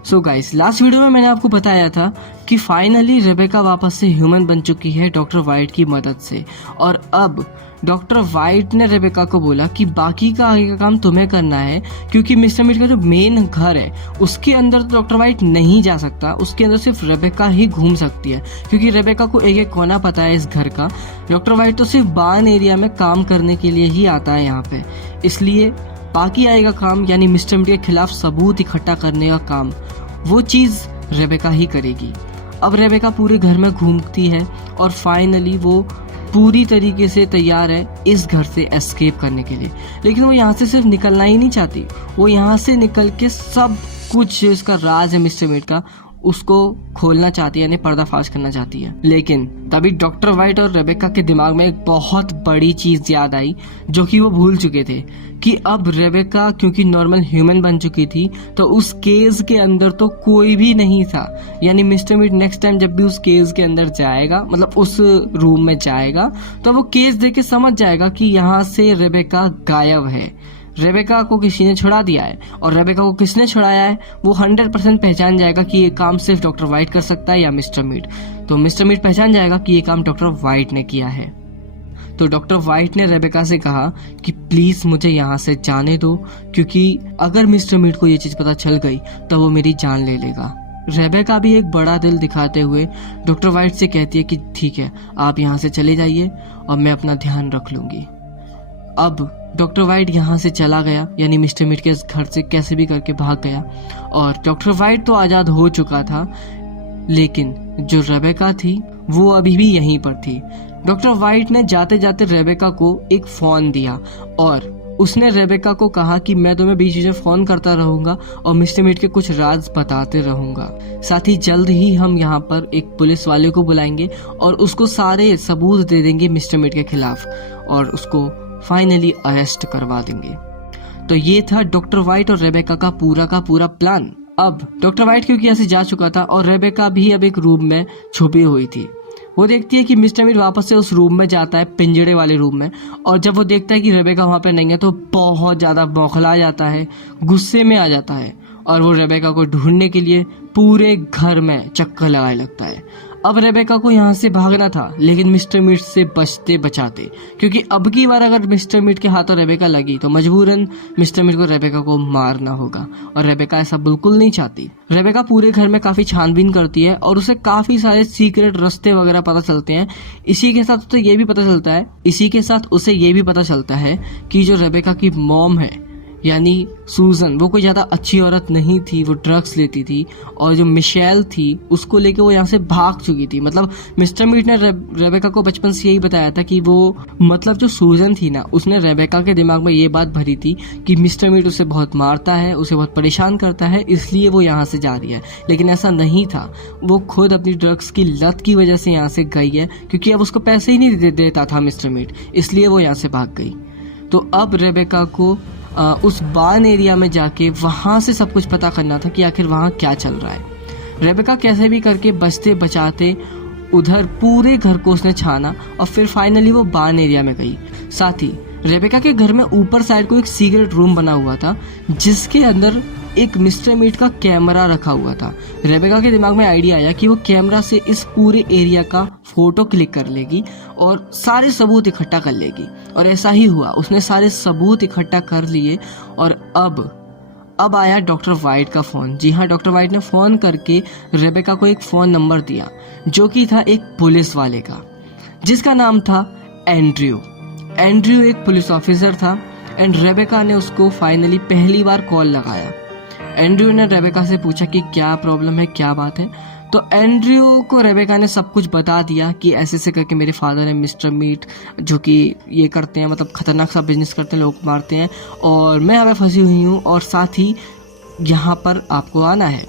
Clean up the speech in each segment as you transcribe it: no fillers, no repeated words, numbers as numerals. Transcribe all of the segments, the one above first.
So guys, last video में मैंने आपको बताया था कि फाइनली रेबेका वापस से ह्यूमन बन चुकी है डॉक्टर वाइट की मदद से। और अब डॉक्टर वाइट ने रेबेका को बोला कि बाकी का आगे का काम तुम्हें करना है, क्योंकि मिस्टर मीट का जो मेन घर है उसके अंदर तो डॉक्टर वाइट नहीं जा सकता, उसके अंदर सिर्फ रेबेका ही घूम सकती है, क्योंकि रेबेका को एक एक कोना पता है इस घर का। डॉक्टर वाइट तो सिर्फ बार्न एरिया में काम करने के लिए ही आता है यहाँ पे, इसलिए बाकी आएगा काम यानी मिस्टर मीट के खिलाफ सबूत इकट्ठा करने का काम वो चीज़ रेबेका ही करेगी। अब रेबेका पूरे घर में घूमती है और फाइनली वो पूरी तरीके से तैयार है इस घर से एस्केप करने के लिए। लेकिन वो यहाँ से सिर्फ निकलना ही नहीं चाहती, वो यहाँ से निकल के सब कुछ जो इसका राज है मिस्टर मीट का उसको खोलना चाहती है, यानी पर्दाफाश करना चाहती है। लेकिन तभी डॉक्टर वाइट और रेबेका के दिमाग में एक बहुत बड़ी चीज याद आई जो कि वो भूल चुके थे कि अब रेबेका क्योंकि नॉर्मल ह्यूमन बन चुकी थी तो उस केज के अंदर तो कोई भी नहीं था। यानी मिस्टर मीट नेक्स्ट टाइम जब भी उस केज के अंदर जाएगा, मतलब उस रूम में जाएगा, तो वो केज देख के समझ जाएगा कि यहाँ से रेबेका गायब है, रेबेका को किसी ने छुड़ा दिया है। और रेबेका को किसने छुड़ाया है वो 100% पहचान जाएगा कि ये काम सिर्फ डॉक्टर वाइट कर सकता है या मिस्टर मीट। तो मिस्टर मीट पहचान जाएगा कि ये काम डॉक्टर वाइट ने किया है। तो डॉक्टर वाइट ने रेबेका से कहा कि प्लीज मुझे यहाँ से जाने दो, क्योंकि अगर मिस्टर मीट को ये चीज पता चल गई तो वो मेरी जान ले लेगा। रेबेका भी एक बड़ा दिल दिखाते हुए डॉक्टर वाइट से कहती है कि ठीक है, आप यहाँ से चले जाइए और मैं अपना ध्यान रख लूंगी। अब डॉक्टर वाइट यहाँ से चला गया, यानी मिस्टर मीट के घर से कैसे भी करके भाग गया। और डॉक्टर वाइट तो आजाद हो चुका था, लेकिन जो रेबेका थी वो अभी भी यहीं पर थी। डॉक्टर वाइट ने जाते जाते रेबेका को एक फोन दिया और उसने रेबेका को कहा कि मैं तुम्हें बीच बीच में फोन करता रहूंगा और मिस्टर मीट के कुछ राज बताते रहूंगा। साथ ही जल्द ही हम यहाँ पर एक पुलिस वाले को बुलाएंगे और उसको सारे सबूत दे देंगे मिस्टर मीट के खिलाफ और उसको फाइनली अरेस्ट करवा देंगे। तो ये था डॉक्टर वाइट और रेबेका का पूरा प्लान। अब डॉक्टर वाइट क्योंकि यहाँ से जा चुका था और रेबेका भी अब एक रूम में छुपी हुई थी। वो देखती है कि मिस्टर मीट वापस से उस रूम में जाता है, पिंजड़े वाले रूम में, और जब वो देखता है कि रेबेका वहां पे नहीं है तो बहुत ज्यादा बौखला जाता है, गुस्से में आ जाता है और वो रेबेका को ढूंढने के लिए पूरे घर में चक्कर लगाने लगता है। अब रेबेका को यहाँ से भागना था, लेकिन मिस्टर मीट से बचते बचाते, क्योंकि अब की बार अगर मिस्टर मीट के हाथों रेबेका लगी तो मजबूरन मिस्टर मीट को रेबेका को मारना होगा और रेबेका ऐसा बिल्कुल नहीं चाहती। रेबेका पूरे घर में काफी छानबीन करती है और उसे काफी सारे सीक्रेट रास्ते वगैरह पता चलते हैं। इसी के साथ उसे ये भी पता चलता है कि जो रेबेका की मॉम है यानी सूजन, वो कोई ज्यादा अच्छी औरत नहीं थी, वो ड्रग्स लेती थी और जो मिशेल थी उसको लेके वो यहाँ से भाग चुकी थी। मतलब मिस्टर मीट ने रेबेका को बचपन से यही बताया था कि वो, मतलब जो सूजन थी ना, उसने रेबेका के दिमाग में ये बात भरी थी कि मिस्टर मीट उसे बहुत मारता है, उसे बहुत परेशान करता है, इसलिए वो यहाँ से जा रही है। लेकिन ऐसा नहीं था, वो खुद अपनी ड्रग्स की लत की वजह से यहाँ से गई है, क्योंकि अब उसको पैसे ही नहीं देता था मिस्टर मीट, इसलिए वो यहाँ से भाग गई। तो अब रेबेका को उस बार्न एरिया में जाके वहां से सब कुछ पता करना था कि आखिर वहां क्या चल रहा है। रेबेका कैसे भी करके बचते बचाते उधर पूरे घर को उसने छाना और फिर फाइनली वो बार्न एरिया में गई। साथ ही रेबेका के घर में ऊपर साइड को एक सीक्रेट रूम बना हुआ था जिसके अंदर एक मिस्टर मीट का कैमरा रखा हुआ था। रेबेका के दिमाग में आइडिया आया कि वो कैमरा से इस पूरे एरिया का फोटो क्लिक कर लेगी और सारे सबूत इकट्ठा कर लेगी। और ऐसा ही हुआ, उसने सारे सबूत इकट्ठा कर लिए और अब आया डॉक्टर वाइट का फोन। जी हाँ, डॉक्टर वाइट ने फोन करके रेबेका को एक फोन नंबर दिया जो कि था एक पुलिस वाले का, जिसका नाम था एंड्रयू। एंड्रयू एक पुलिस ऑफिसर था एंड रेबेका ने उसको फाइनली पहली बार कॉल लगाया। एंड्रयू ने रेबेका से पूछा कि क्या प्रॉब्लम है, क्या बात है। तो एंड्रयू को रेबेका ने सब कुछ बता दिया कि ऐसे ऐसे करके मेरे फादर है मिस्टर मीट, जो कि ये करते हैं, मतलब खतरनाक सा बिजनेस करते हैं, लोग मारते हैं, और मैं यहाँ पे फंसी हुई हूँ और साथ ही यहाँ पर आपको आना है।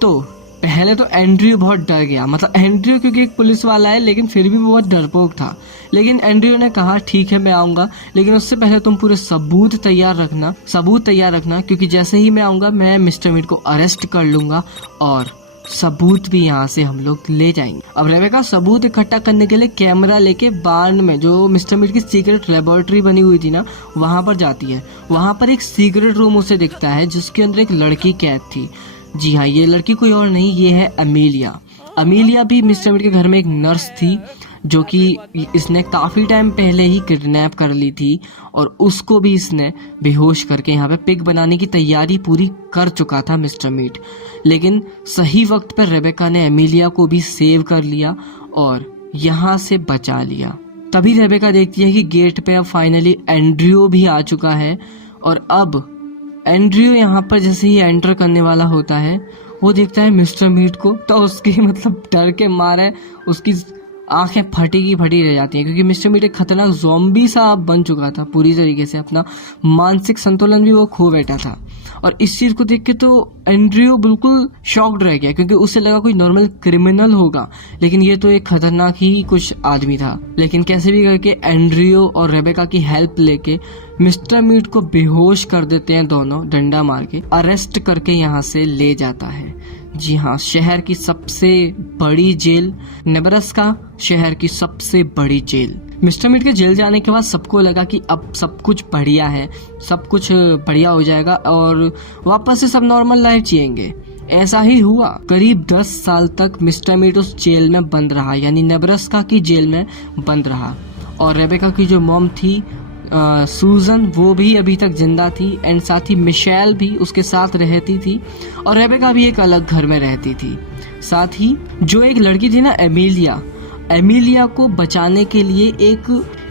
तो पहले तो एंड्रयू बहुत डर गया, मतलब एंड्रयू क्योंकि एक पुलिस वाला है लेकिन फिर भी वो बहुत डरपोक था। लेकिन एंड्रयू ने कहा ठीक है मैं आऊँगा, लेकिन उससे पहले तुम पूरे सबूत तैयार रखना, क्योंकि जैसे ही मैं आऊँगा मैं मिस्टर मीट को अरेस्ट कर लूँगा और सबूत भी यहाँ से हम लोग ले जाएंगे। अब रेबेका सबूत इकट्ठा करने के लिए कैमरा लेके बार्न में, जो मिस्टर मीट की सीक्रेट लेबोरेटरी बनी हुई थी ना, वहां पर जाती है। वहां पर एक सीक्रेट रूम उसे दिखता है जिसके अंदर एक लड़की कैद थी। जी हाँ, ये लड़की कोई और नहीं, ये है अमीलिया। अमीलिया भी मिस्टर मीट के घर में एक नर्स थी जो कि इसने काफ़ी टाइम पहले ही किडनैप कर ली थी और उसको भी इसने बेहोश करके यहाँ पे पिग बनाने की तैयारी पूरी कर चुका था मिस्टर मीट। लेकिन सही वक्त पर रेबेका ने अमीलिया को भी सेव कर लिया और यहाँ से बचा लिया। तभी रेबेका देखती है कि गेट पे अब फाइनली एंड्रयू भी आ चुका है और अब एंड्रयू यहाँ पर जैसे ही एंटर करने वाला होता है वो देखता है मिस्टर मीट को, तो उसकी मतलब डर के मारे उसकी आंखें फटी की फटी रह जाती हैं क्योंकि मिस्टर मीट एक खतरनाक ज़ॉम्बी सा बन चुका था पूरी तरीके से, अपना मानसिक संतुलन भी वो खो बैठा था। और इस चीज़ को देख के तो एंड्रयू बिल्कुल शॉक्ड रह गया क्योंकि उसे लगा कोई नॉर्मल क्रिमिनल होगा, लेकिन ये तो एक खतरनाक ही कुछ आदमी था। लेकिन कैसे भी करके एंड्रयू और रेबेका की हेल्प लेके मिस्टर मीट को बेहोश कर देते हैं, दोनों डंडा मार के अरेस्ट करके यहाँ से ले जाता है। जी हाँ, शहर की सबसे बड़ी जेल, नेब्रास्का शहर की सबसे बड़ी जेल। मिस्टर मीट के जेल जाने के बाद सबको लगा कि अब सब कुछ बढ़िया है, सब कुछ बढ़िया हो जाएगा और वापस से सब नॉर्मल लाइफ जिएंगे। ऐसा ही हुआ। करीब 10 साल तक मिस्टर मीट उस जेल में बंद रहा, यानी नेब्रास्का की जेल में बंद रहा। और रेबेका की जो मॉम थी सूजन, वो भी अभी तक जिंदा थी एंड साथ ही मिशेल भी उसके साथ रहती थी और रेबेका भी एक अलग घर में रहती थी। साथ ही जो एक लड़की थी ना एमिलिया को बचाने के लिए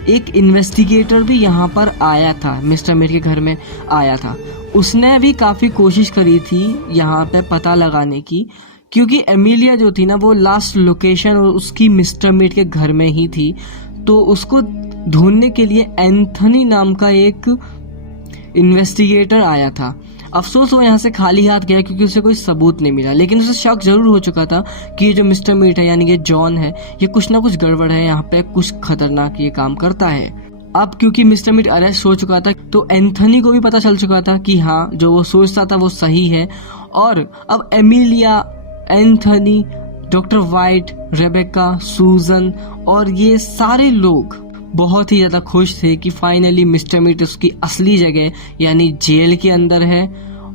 एक इन्वेस्टिगेटर भी यहाँ पर आया था, मिस्टर मीट के घर में आया था। उसने भी काफ़ी कोशिश करी थी यहाँ पे पता लगाने की, क्योंकि एमिलिया जो थी ना वो लास्ट लोकेशन उसकी मिस्टर मीट के घर में ही थी। तो उसको ढूंढने के लिए एंथनी नाम का एक इन्वेस्टिगेटर आया था। अफसोस वो यहाँ से खाली हाथ गया क्योंकि उसे कोई सबूत नहीं मिला, लेकिन उसे शक जरूर हो चुका था कि ये जो मिस्टर मीट है यानी ये जॉन है, ये कुछ ना कुछ गड़बड़ है, यहाँ पे कुछ खतरनाक ये काम करता है। अब क्योंकि मिस्टर मीट अरेस्ट हो चुका था तो एंथनी को भी पता चल चुका था कि हाँ, जो वो सोचता था वो सही है। और अब Emilia, Anthony, doctor white, Rebecca, सूजन और ये सारे लोग बहुत ही ज़्यादा खुश थे कि फाइनली मिस्टर मीट उसकी असली जगह यानी जेल के अंदर है।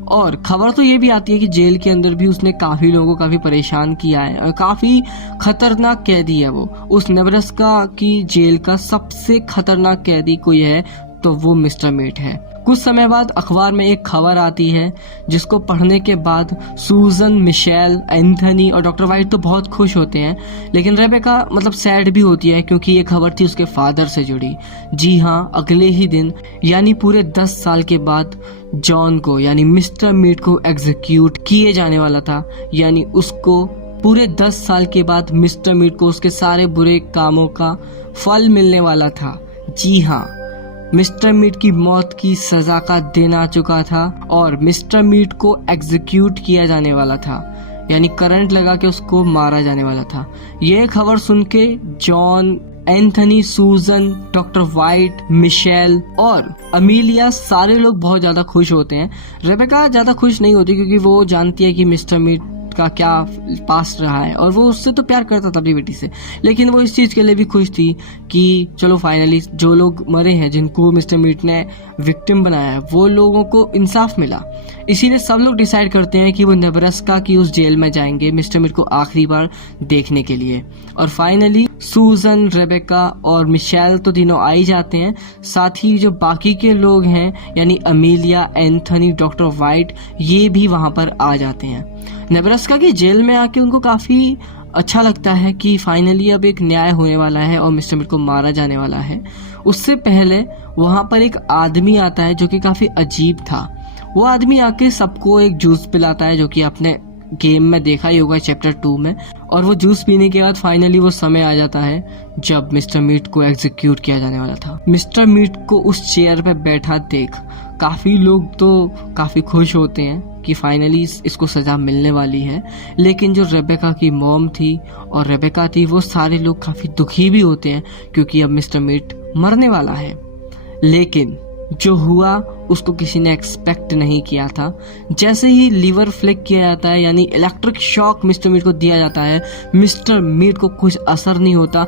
और खबर तो ये भी आती है कि जेल के अंदर भी उसने काफ़ी लोगों को काफ़ी परेशान किया है और काफ़ी खतरनाक कैदी है वो। उस नेब्रास्का की जेल का सबसे खतरनाक कैदी कोई है तो वो मिस्टर मीट है। कुछ समय बाद अखबार में एक खबर आती है जिसको पढ़ने के बाद सूजन, मिशेल, एंथनी और डॉक्टर वाइट तो बहुत खुश होते हैं, लेकिन रेबेका मतलब सैड भी होती है क्योंकि ये खबर थी उसके फादर से जुड़ी। जी हाँ, अगले ही दिन यानी पूरे 10 साल के बाद जॉन को यानी मिस्टर मीट को एग्जीक्यूट किए जाने वाला था, यानी उसको पूरे 10 साल के बाद मिस्टर मीट को उसके सारे बुरे कामों का फल मिलने वाला था। जी हाँ, मिस्टर मीट की मौत की सजा का दिन आ चुका था और मिस्टर मीट को एग्जीक्यूट किया जाने वाला था, यानी करंट लगा के उसको मारा जाने वाला था। ये खबर सुन के जॉन, एंथनी, सूजन, डॉक्टर वाइट, मिशेल और अमीलिया सारे लोग बहुत ज्यादा खुश होते हैं। रेबेका ज्यादा खुश नहीं होती क्योंकि वो जानती है कि मिस्टर मीट का क्या पास्ट रहा है और वो उससे तो प्यार करता था अपनी बेटी से, लेकिन वो इस चीज के लिए भी खुश थी कि चलो फाइनली जो लोग मरे हैं जिनको मिस्टर मीट ने विक्टिम बनाया है वो लोगों को इंसाफ मिला। इसीलिए सब लोग डिसाइड करते हैं कि वो नेब्रास्का की उस जेल में जाएंगे मिस्टर मीट को आखिरी बार देखने के लिए। और फाइनली सूजन, रेबेका और मिशेल तो तीनों आ ही जाते हैं, साथ ही जो बाकी के लोग हैं यानी अमीलिया, एंथनी, डॉक्टर वाइट, ये भी वहां पर आ जाते हैं। नेब्रास्का की जेल में आके उनको काफी अच्छा लगता है कि फाइनली अब एक न्याय होने वाला है और मिस्टर मीट को मारा जाने वाला है। उससे पहले वहां पर एक आदमी आता है जो कि काफी अजीब था। वो आदमी आके सबको एक जूस पिलाता है जो कि आपने गेम में देखा ही होगा चैप्टर 2 में। और वो जूस पीने के बाद फाइनली वो समय आ जाता है जब मिस्टर मीट को एग्जीक्यूट किया जाने वाला था। मिस्टर मीट को उस चेयर पे बैठा देख काफी लोग तो काफी खुश होते हैं कि फाइनली इसको सजा मिलने वाली है, लेकिन जो रेबेका की मॉम थी और रेबेका थी वो सारे लोग काफी दुखी भी होते हैं क्योंकि अब मिस्टर मीट मरने वाला है। लेकिन जो हुआ उसको किसी ने एक्सपेक्ट नहीं किया था। जैसे ही लीवर फ्लिक किया जाता है यानी इलेक्ट्रिक शॉक मिस्टर मीट को दिया जाता है, मिस्टर मीट को कुछ असर नहीं होता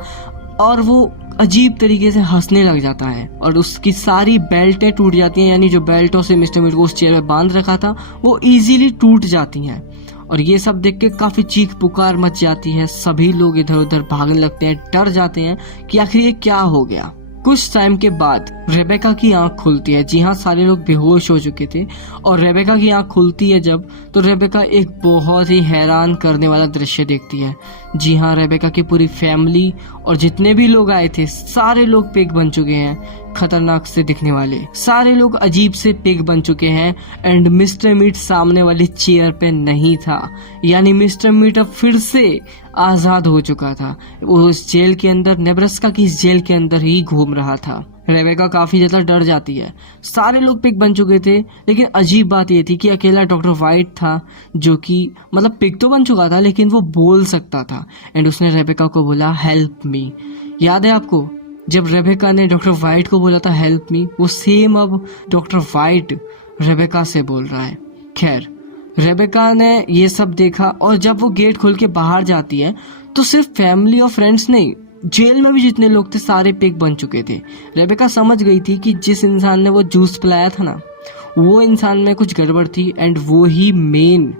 और वो अजीब तरीके से हंसने लग जाता है और उसकी सारी बेल्टें टूट जाती हैं, यानी जो बेल्टों से मिस्टर मीट को उस चेयर में बांध रखा था वो इजीली टूट जाती हैं और ये सब देख के काफी चीख पुकार मच जाती है। सभी लोग इधर उधर भागने लगते हैं, डर जाते हैं कि आखिर ये क्या हो गया। कुछ टाइम के बाद रेबेका की आंख खुलती है। जी हाँ, सारे लोग बेहोश हो चुके थे और रेबेका की आंख खुलती है जब, तो रेबेका एक बहुत ही हैरान करने वाला दृश्य देखती है। जी हाँ, रेबेका की पूरी फैमिली और जितने भी लोग आए थे सारे लोग पिग बन चुके हैं, खतरनाक से दिखने वाले सारे लोग अजीब से पिग बन चुके हैं। एंड मिस्टर मीट सामने वाली चेयर पे नहीं था, यानी मिस्टर मीट अब फिर से आजाद हो चुका था। वो उस जेल के अंदर, नेब्रास्का की इस जेल के अंदर ही घूम रहा था। रेबेका काफी ज्यादा डर जाती है। सारे लोग पिग बन चुके थे, लेकिन अजीब बात ये थी कि अकेला डॉक्टर वाइट था जो कि मतलब पिग तो बन चुका था लेकिन वो बोल सकता था। एंड उसने रेबेका को बोला हेल्प मी। याद है आपको जब रेबेका ने डॉक्टर वाइट को बोला था हेल्प मी, वो सेम अब डॉक्टर वाइट रेबेका से बोल रहा है। खैर, रेबेका ने ये सब देखा और जब वो गेट खोल के बाहर जाती है तो सिर्फ फैमिली और फ्रेंड्स नहीं, जेल में भी जितने लोग थे सारे पिग बन चुके थे। रेबेका समझ गई थी कि जिस इंसान ने वो जूस पिलाया था ना, वो इंसान में कुछ गड़बड़ थी। एंड वो ही मेन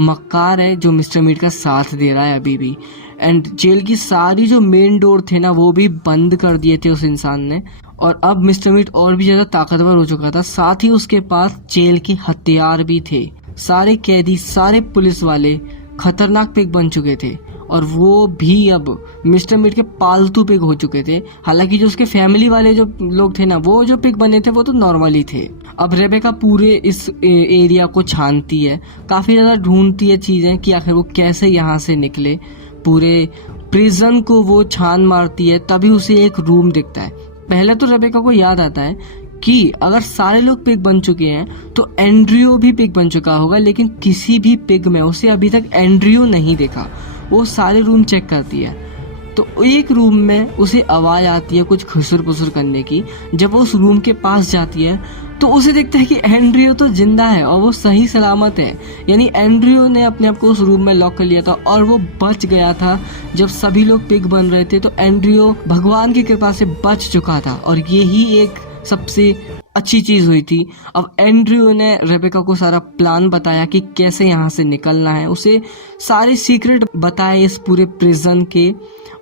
मक्कार है जो मिस्टर मीट का साथ दे रहा है अभी भी। एंड जेल की सारी जो मेन डोर थे ना, वो भी बंद कर दिए थे उस इंसान ने। और अब मिस्टर मीट और भी ज्यादा ताकतवर हो चुका था, साथ ही उसके पास जेल के हथियार भी थे। सारे कैदी, सारे पुलिस वाले खतरनाक पिग बन चुके थे और वो भी अब मिस्टर मीट के पालतू पिग हो चुके थे। हालांकि जो उसके फैमिली वाले जो लोग थे ना, वो जो पिग बने थे वो तो नॉर्मल ही थे। अब रेबेका पूरे इस एरिया को छानती है, काफी ज्यादा ढूंढती है चीजें कि आखिर वो कैसे यहाँ से निकले। पूरे प्रिजन को वो छान मारती है, तभी उसे एक रूम दिखता है। पहले तो रेबेका को याद आता है कि अगर सारे लोग पिग बन चुके हैं तो एंड्रियो भी पिग बन चुका होगा, लेकिन किसी भी पिग में उसे अभी तक एंड्रियो नहीं देखा। वो सारे रूम चेक करती है तो एक रूम में उसे आवाज आती है कुछ खुसर पुसर करने की। जब वो उस रूम के पास जाती है तो उसे देखता है कि एंड्रियो तो जिंदा है और वो सही सलामत है। यानी एंड्रियो ने अपने आप को उस रूम में लॉक कर लिया था और वो बच गया था। जब सभी लोग पिग बन रहे थे तो एंड्रियो भगवान की कृपा से बच चुका था और यही एक सबसे अच्छी चीज हुई थी। अब एंड्रियो ने रेबेका को सारा प्लान बताया कि कैसे यहाँ से निकलना है, उसे सारे सीक्रेट बताए इस पूरे प्रिजन के।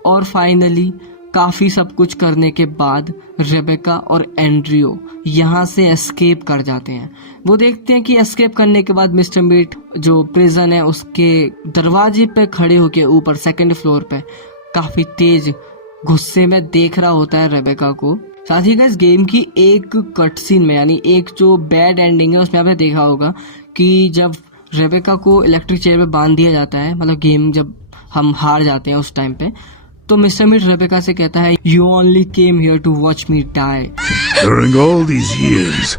और फाइनली काफी सब कुछ करने के बाद रेबेका और एंड्रियो यहाँ से एस्केप कर जाते हैं। वो देखते हैं कि एस्केप करने के बाद मिस्टर मीट जो प्रिजन है उसके दरवाजे पे खड़े होके ऊपर सेकंड फ्लोर पे काफी तेज गुस्से में देख रहा होता है रेबेका को। साथ ही इस गेम की एक कट सीन में, यानी एक जो बैड एंडिंग है उसमें आपने देखा होगा कि जब रेबेका को इलेक्ट्रिक चेयर पे बांध दिया जाता है, मतलब गेम जब हम हार जाते हैं उस टाइम पे, तो मिस्टर मीट रेबेका से कहता है you only came here to watch me die. During all these years,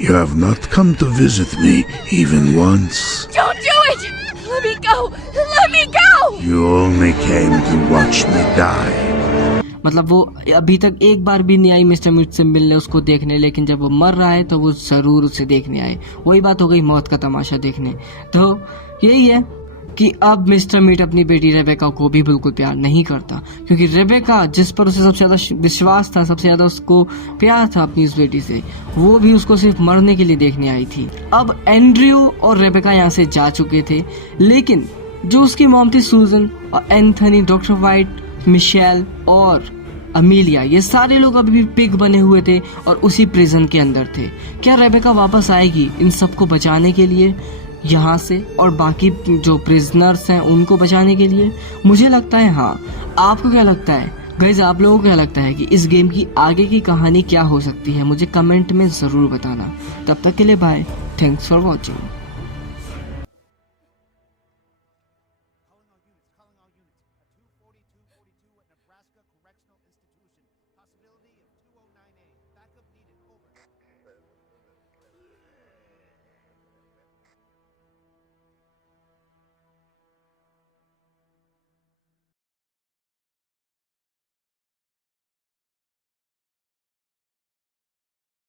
you have not come to visit me even once. Don't do it! Let me go! Let me go! You only came to watch me die. मतलब वो अभी तक एक बार भी नहीं आई mister meet से मिलने, उसको देखने, लेकिन जब वो मर रहा है तो वो जरूर उसे देखने आए। वही बात हो गई मौत का तमाशा देखने। तो यही है कि अब मिस्टर मीट अपनी बेटी रेबेका को भी बिल्कुल प्यार नहीं करता, क्योंकि रेबेका जिस पर उसे सबसे ज्यादा विश्वास था, सबसे ज्यादा उसको प्यार था अपनी इस बेटी से, वो भी उसको सिर्फ मरने के लिए देखने आई थी। अब एंड्रियो और रेबेका यहाँ से जा चुके थे, लेकिन जो उसकी मॉम थी सूजन और एंथनी, डॉक्टर वाइट, मिशेल और अमीलिया, ये सारे लोग अभी भी पिग बने हुए थे और उसी प्रिजन के अंदर थे। क्या रेबेका वापस आएगी इन सबको बचाने के लिए यहाँ से, और बाकी जो प्रिजनर्स हैं उनको बचाने के लिए? मुझे लगता है हाँ। आपको क्या लगता है गाइस? आप लोगों को क्या लगता है कि इस गेम की आगे की कहानी क्या हो सकती है? मुझे कमेंट में ज़रूर बताना। तब तक के लिए bye, thanks for watching. Calling all units. A 24242 at Nebraska Correctional Institution. Possibility of